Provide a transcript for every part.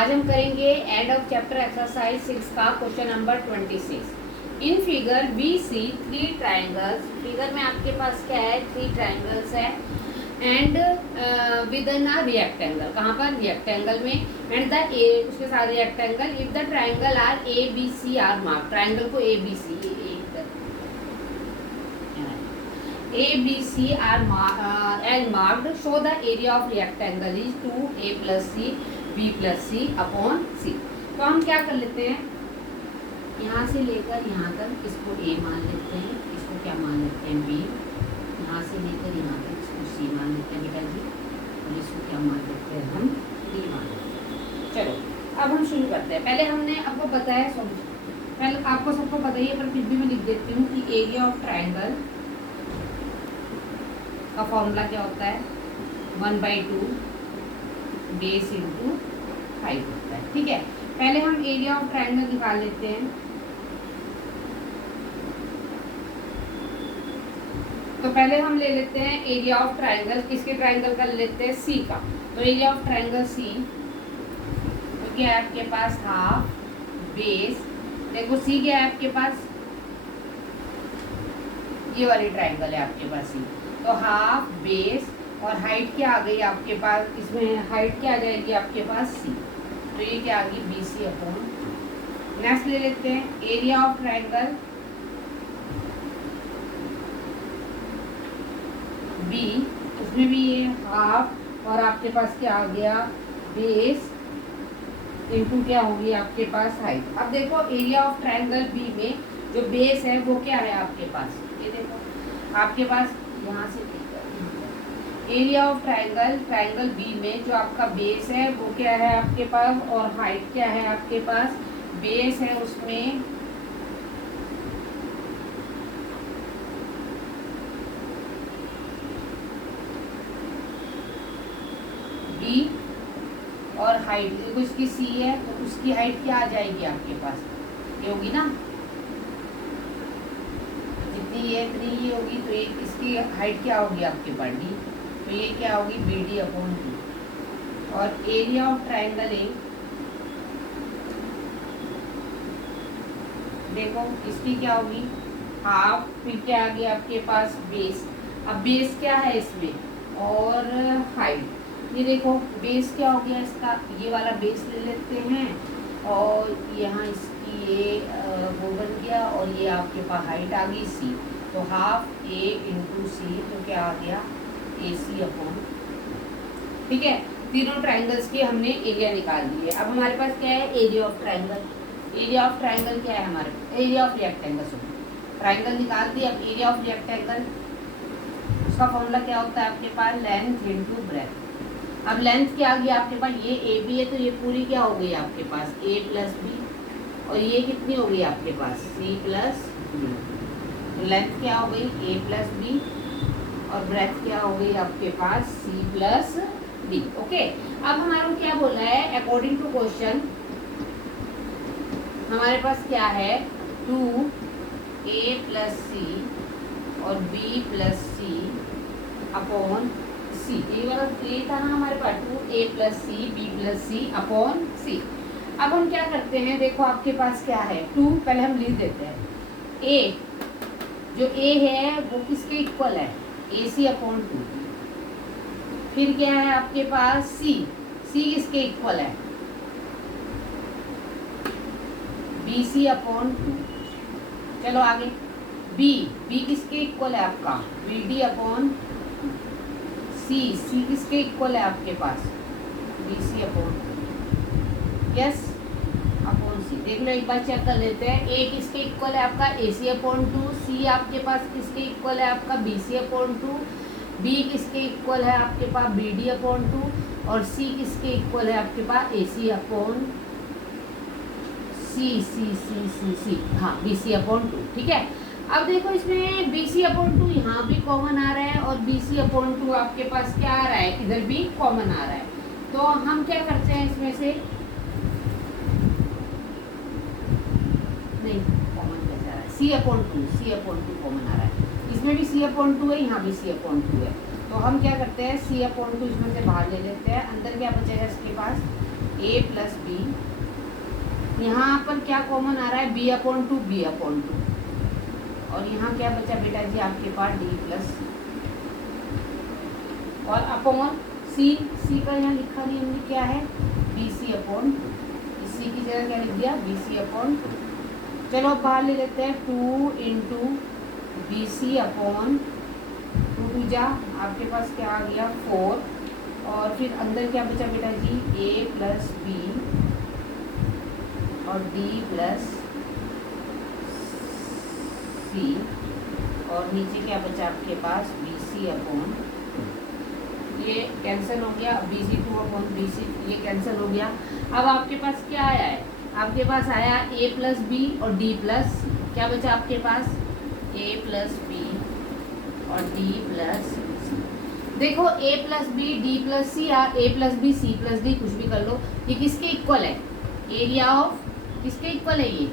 आज हम करेंगे एंड ऑफ चैप्टर एक्सरसाइज 6 का question number 26। In figure we see 3 triangles. Figure में आपके पास क्या है, 3 ट्राइंगल्स है एंड विद इन अ रिएक्टेंगल। कहाँ पर, रिएक्टेंगल में। एंड द ए, उसके साथ rectangle, if the triangle are A B C are mark, triangle को A B C are marked, show the area of rectangle is 2a plus c b plus c upon c। तो हम क्या कर लेते हैं, यहाँ से लेकर यहाँ तक इसको a मान लेते हैं, इसको क्या मान लेते हैं b, यहाँ से लेकर यहाँ तक इसको c मान लेते हैं बेटा जी, और इसको क्या मान लेते हैं हम d मान लेते हैं। चलो अब हम शुरू करते हैं। पहले हमने आपको बताया, पहले आपको सबको पता ही है पर फिर भी मैं लिख देती हूँ कि एरिया ऑफ ट्राइंगल का फॉर्मूला क्या होता है, 1/2 बेस इंटू 5 होता है। ठीक है, पहले हम एरिया ऑफ ट्राइंगल निकाल लेते हैं। तो पहले हम ले लेते हैं एरिया ऑफ ट्राइंगल, किसके ट्राइंगल का ले लेते हैं, सी का। तो एरिया ऑफ ट्राइंगल सी तो क्या है आपके पास, हाफ बेस, देखो सी क्या है आपके पास, ये वाली ट्राइंगल है आपके पास सी, तो हाफ बेस और हाइट क्या आ गई आपके पास, इसमें हाइट क्या आ जाएगी आपके पास सी, तो ये क्या आ गई बी सी अपॉन। नेक्स्ट ले लेते हैं एरिया ऑफ ट्राइंगल बी, उसमें भी ये हाफ और आपके पास क्या आ गया बेस इनटू क्या होगी आपके पास हाइट। अब देखो एरिया ऑफ ट्राइंगल बी में जो बेस है वो क्या है आपके पास, ये देखो आपके पास यहाँ से एरिया ऑफ ट्राइंगल बी में जो आपका बेस है वो क्या है आपके पास, और हाइट क्या है आपके पास, बेस है उसमें बी और हाइट देखो इसकी सी है, तो उसकी हाइट क्या आ जाएगी आपके पास, ये होगी ना, जितनी ये इतनी ये होगी, तो ये इसकी हाइट क्या होगी आपके पास डी, तो ये क्या होगी बी डी अपॉन डी। और एरिया ऑफ ट्राइंगल ए देखो इसकी क्या होगी हाफ, फिर क्या आ गया आपके पास बेस। अब बेस क्या है इसमें और हाइट, ये देखो बेस क्या हो गया इसका, ये वाला बेस ले लेते हैं और यहाँ इसकी ये वो बन गया, और ये आपके पास हाइट आ गई सी, तो हाफ ए इंटू सी, तो क्या आ गया ए सी अपॉन। ठीक है, तीनों ट्राइंगल्स की हमने एरिया निकाल दी है। अब हमारे पास क्या है area of triangle, area of triangle क्या है हमारे, area of rectangle, sorry triangle निकाल दी। अब एरिया ऑफ रेक्टेंगल उसका फॉर्मूला क्या होता है आपके पास, लेंथ इंटू ब्रेथ। अब लेंथ क्या आ गया आपके पास, ये ए बी है तो ये पूरी क्या हो गई आपके पास ए प्लस बी, और ये कितनी हो गई आपके पास सी प्लस बी, तो लेंथ क्या हो गई ए प्लस बी और ब्रेथ क्या हो गई आपके पास सी प्लस डी। ओके, अब हमारे को क्या बोला है, अकॉर्डिंग टू क्वेश्चन हमारे पास क्या है 2a प्लस सी और b प्लस सी अपॉन सी, ये वाला ये था ना हमारे पास 2a प्लस सी b प्लस सी अपॉन सी। अब हम क्या करते हैं, देखो आपके पास क्या है 2, पहले हम लिख देते हैं a, जो a है वो किसके इक्वल है ए सी अपॉन 2, फिर क्या है आपके पास सी, सी किसके इक्वल है बी सी अपॉन 2। चलो आगे बी, बी किसके इक्वल है आपका B D upon C, C किसके इक्वल है आपके पास B C upon, yes upon C. देख लो एक बार चेक कर लेते हैं, ए किसके इक्वल है आपका ए सी अपॉन 2, सी आपके पास किसके इक्वल है आपका बी सी अपॉन 2, बी किसके इक्वल है आपके पास बी डी अपॉन 2, और सी किसके इक्वल है आपके पास ए सी अपॉन सी सी सी सी सी, हाँ बी सी अपॉन 2। ठीक है, अब देखो इसमें बी सी अपॉन 2 यहाँ भी कॉमन आ रहा है और बी सी अपॉन 2 आपके पास क्या आ रहा है, इधर भी कॉमन आ रहा है। तो हम क्या करते हैं इसमें से, नहीं कॉमन कैसे आ रहा है, सी अपॉन 2, सी अपॉन 2 कॉमन आ रहा है, इसमें भी सी अपॉन 2 है, यहाँ भी सी अपॉन 2 है, तो हम क्या करते हैं सी अपॉन 2 इसमें से बाहर ले लेते हैं, अंदर क्या बचेगा इसके पास ए प्लस बी, यहाँ पर क्या कॉमन आ रहा है, B upon two, B upon two, और यहाँ क्या बचा बेटा जी आपके पास डी प्लस, और अपॉन सी, सी का यहाँ लिखा नहीं हमने क्या है, बी सी अपॉन, सी की जगह क्या लिख दिया, बी सी अपॉन, चलो अब बाहर ले लेते हैं, 2 into B C upon 2 two जा आपके पास क्या आ गया 4, और फिर अंदर क्या बचा बेटा जी, ए प्लस बी और डी प्लस सी, और नीचे क्या बचा आपके पास, बी सी अपॉन, ये कैंसिल हो गया, B C 2 upon B C, ये कैंसिल हो गया। अब आपके पास क्या आया है, आपके पास आया ए प्लस बी और डी प्लस, क्या बचा आपके पास, ए प्लस बी और डी प्लस सी। देखो A plus B D plus C या A plus B C plus D, कुछ भी कर लो, ये किसके इक्वल है, एरिया ऑफ, किसके इक्वल है ये,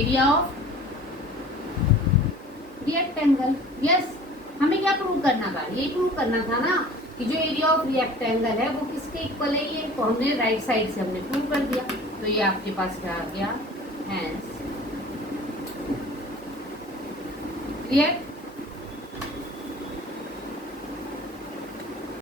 एरिया ऑफ रेक्टेंगल। यस, हमें क्या प्रूव करना था, ये प्रूव करना था ना कि जो एरिया ऑफ रेक्टेंगल है वो किसके इक्वल है, ये तो हमने राइट साइड से हमने प्रूव कर दिया, तो ये आपके पास क्या आ गया, हैंस रेक्ट